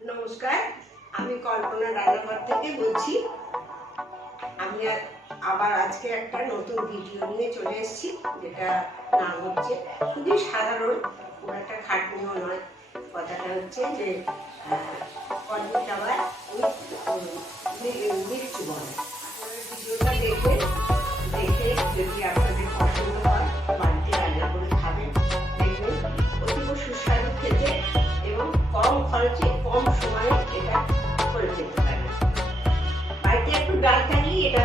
নমস্কার, আমি কল্পনা রান্নাঘর থেকে বলছি। আমি আবার আজকে একটা নতুন ভিডিও নিয়ে চলে এসেছি, যেটা নাম হচ্ছে খুবই সাধারণ, খুব একটা খাটনিও নয়। কথাটা হচ্ছে যে কলিফ্লাওয়ার মির্চি বলে। আপনারা ভিডিওটা দেখে যদি আপনাদের পছন্দ হয় বাড়িতে রান্না করে খাবেন, দেখবেন অতীব সুস্বাদু খেতে এবং কম খরচে কম সময়ে এটা করে ফেলতে পারবেন। বাড়িতে একটু ডাল থাকলেই এটা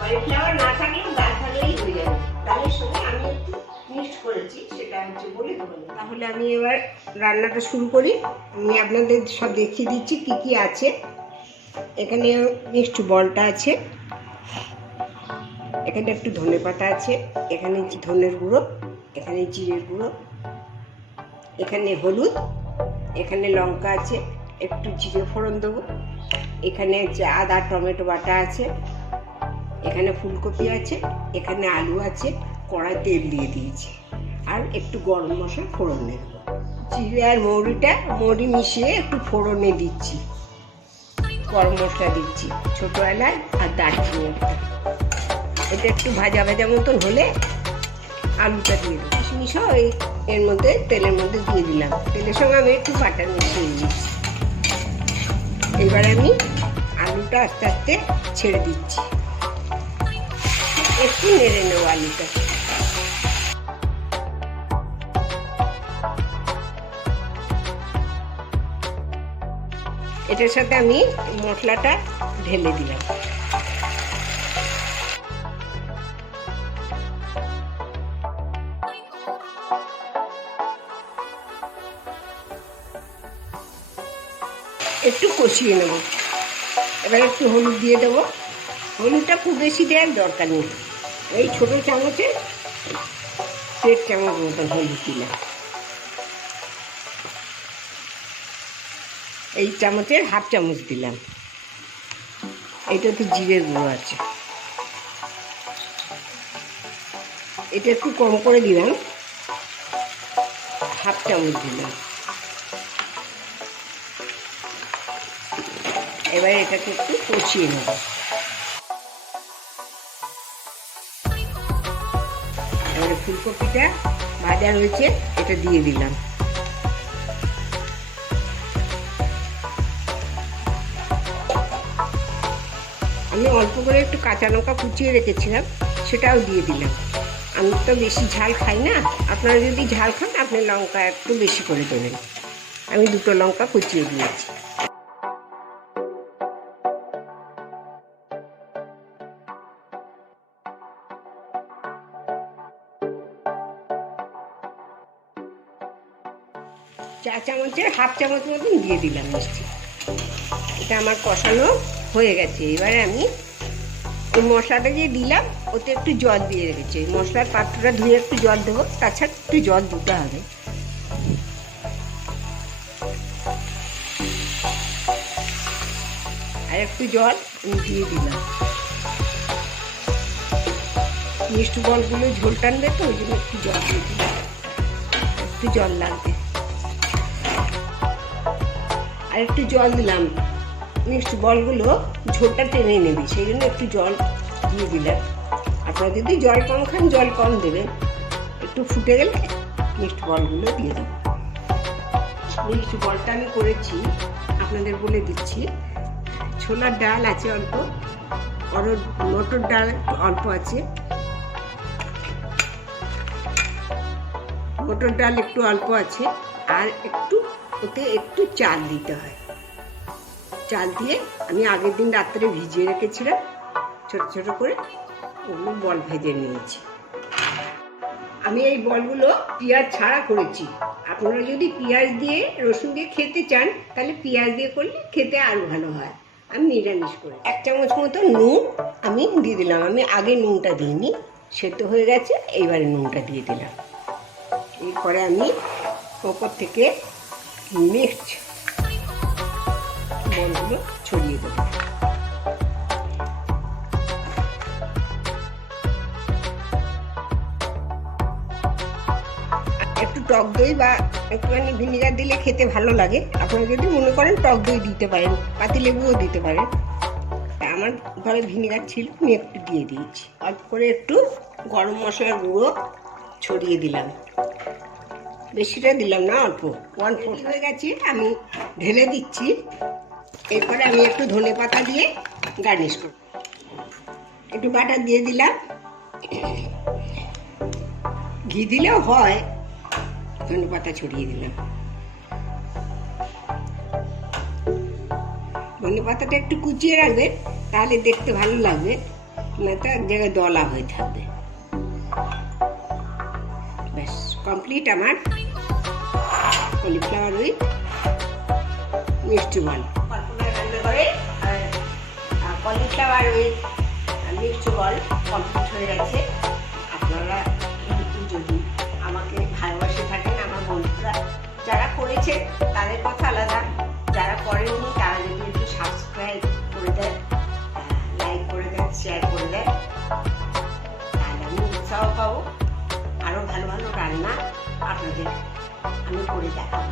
কলিফ্লাওয়ার না থাকলেও ডাল থাকলেই হয়ে যাবে। ডালের সঙ্গে আমি একটু মিক্সড করেছি, সেটা হচ্ছে বলে দেবো। তাহলে আমি এবার রান্নাটা শুরু করি। আমি আপনাদের সব দেখিয়ে দিচ্ছি কি কি আছে। এখানে মিক্সড বলটা আছে, এখানে একটু ধনেপাতা আছে, এখানে ধনের গুঁড়ো, এখানে জিরের গুঁড়ো, এখানে হলুদ, এখানে লঙ্কা আছে, একটু জিরে ফোড়ন দেবো, এখানে আদা টমেটো বাটা আছে, এখানে ফুলকপি আছে, এখানে আলু আছে, কড়াই তেল দিয়ে দিয়েছি, আর একটু গরম মশলা ফোড়নে দেবো। জিরে আর মৌরি মিশিয়ে একটু ফোড়নে দিচ্ছি, গরম মশলা দিচ্ছি, ছোটো এলাচ আর দারচিনি একটা। এটা একটু ভাজা ভাজা মতন হলে আলুটা দিয়ে দেবো। কিশমিশও এর মধ্যে তেলের মধ্যে দিয়ে দিলাম, তেলের সঙ্গে আমি একটু বাটার মিশিয়ে দিচ্ছি। এবার আমি আলুটা আস্তে আস্তে ছেড়ে দিচ্ছি, একটু নেড়ে নেবো আলুটা। এটার সাথে আমি মশলাটা ঢেলে দিলাম। একটু কষিয়ে নেব। এবার একটু হলুদ দিয়ে দেবো। হলুদটা খুব বেশি দেওয়ার দরকার নেই, এই ছোটো চামচে 1.5 চামচ মতন হলুদ দিলাম। এই চামচের 1/2 চামচ দিলাম। এটাতে জিরের গুঁড়ো আছে, এটা একটু কম করে দিলাম, 1/2 চামচ দিলাম। এবার এটাকে একটু কষিয়ে নেব। এবারে ফুলকপিটা ভাজা হয়েছে, এটা দিয়ে দিলাম। আমি অল্প করে একটু কাঁচা লঙ্কা কুচিয়ে রেখেছিলাম, সেটাও দিয়ে দিলাম। আমি তো বেশি ঝাল খাই না, আপনারা যদি ঝাল খান আপনি লঙ্কা একটু বেশি করে দেবেন। আমি 2টো লঙ্কা কুচিয়ে দিয়েছি। চা চামচের 1/2 চামচ মতন দিয়ে দিলাম মিষ্টি। এটা আমার কষানো হয়ে গেছে। এবারে আমি এই মশলাটা যে দিলাম ওতে একটু জল দিয়ে রেখেছি, মশলার পাত্রটা ধুয়ে একটু জল দেবো, তাছাড়া একটু জল দিতে হবে। আর একটু জল দিয়ে দিলাম। মিষ্টি বলগুলো ঝোল টানবে তো, ওই জন্য একটু জল দিয়ে দিলাম, একটু জল লাগবে। আর একটু জল দিলাম, মিষ্টি বলগুলো ঝোলটা টেনে নেবে, সেই জন্য একটু জল দিয়ে দিলাম। আপনারা যদি জল কম খান জল কম দেবেন। একটু ফুটে গেলে মিষ্টি বলগুলো দিয়ে দেবো। মিষ্টি বলটা আমি করেছি আপনাদের বলে দিচ্ছি। ছোলার ডাল আছে অল্প, মটর ডাল অল্প আছে, মটর ডাল একটু অল্প আছে, আর ওতে একটু চাল দিতে হয়। চাল দিয়ে আমি আগের দিন রাত্রে ভিজিয়ে রেখেছিলাম, ছোট ছোট করে ওগুলো বল ভেজে নিয়েছি। আমি এই বলগুলো পেঁয়াজ ছাড়া করেছি। আপনারা যদি পেঁয়াজ দিয়ে রসুন দিয়ে খেতে চান তাহলে পেঁয়াজ দিয়ে করলে খেতে আরও ভালো হয়। আমি নিরামিষ করি। 1 চামচ মতো নুন আমি দিয়ে দিলাম। আমি আগে নুনটা দিইনি, সেদ্ধ হয়ে গেছে, এইবারে নুনটা দিয়ে দিলাম। এরপরে আমি ওপর থেকে মিক্সড বলগুলো ছড়িয়ে দেবো। একটু টক দই বা একটুখানি ভিনিগার দিলে খেতে ভালো লাগে। আপনারা যদি মনে করেন টক দই দিতে পারেন, পাতিলেবুও দিতে পারেন। আমার ঘরে ভিনিগার ছিল, আমি একটু দিয়ে দিয়েছি। অল্প করে একটু গরম মশলার গুঁড়ো ছড়িয়ে দিলাম, বেশিটা দিলাম না, অল্প। 1/4 হয়ে গেছে, আমি ঢেলে দিচ্ছি। এরপরে আমি একটু ধনে পাতা দিয়ে গার্নিশ করব। একটু বাটার দিয়ে দিলাম, ঘি দিলেও হয়, ধনে পাতা ছড়িয়ে দিলাম। ধনে পাতাটা একটু কুচিয়ে রাখবেন, তাহলে দেখতে ভালো লাগবে, নয়তো এক জায়গায় দলা হয়ে থাকবে। ব্যাস কমপ্লিট আমার কলিফ্লাওয়ার উইথ মিষ্টি বল। কল্পনা রান্নাঘরে কলিফ্লাওয়ার উইথ মিষ্টি বল কমপ্লিট হয়ে গেছে। আপনারা যদি আমাকে ভালোবাসে থাকেন, আমার বন্ধুরা যারা করেছে তাদের কথা আলাদা, যারা করেননি তারা যদি একটু সাবস্ক্রাইব করে দেয়, লাইক করে দেয়, শেয়ার করে দেয়, তাহলে আমি উৎসাহ পাবো আরও ভালো ভালো রান্না আপনাদের আমি করে দেখাবো।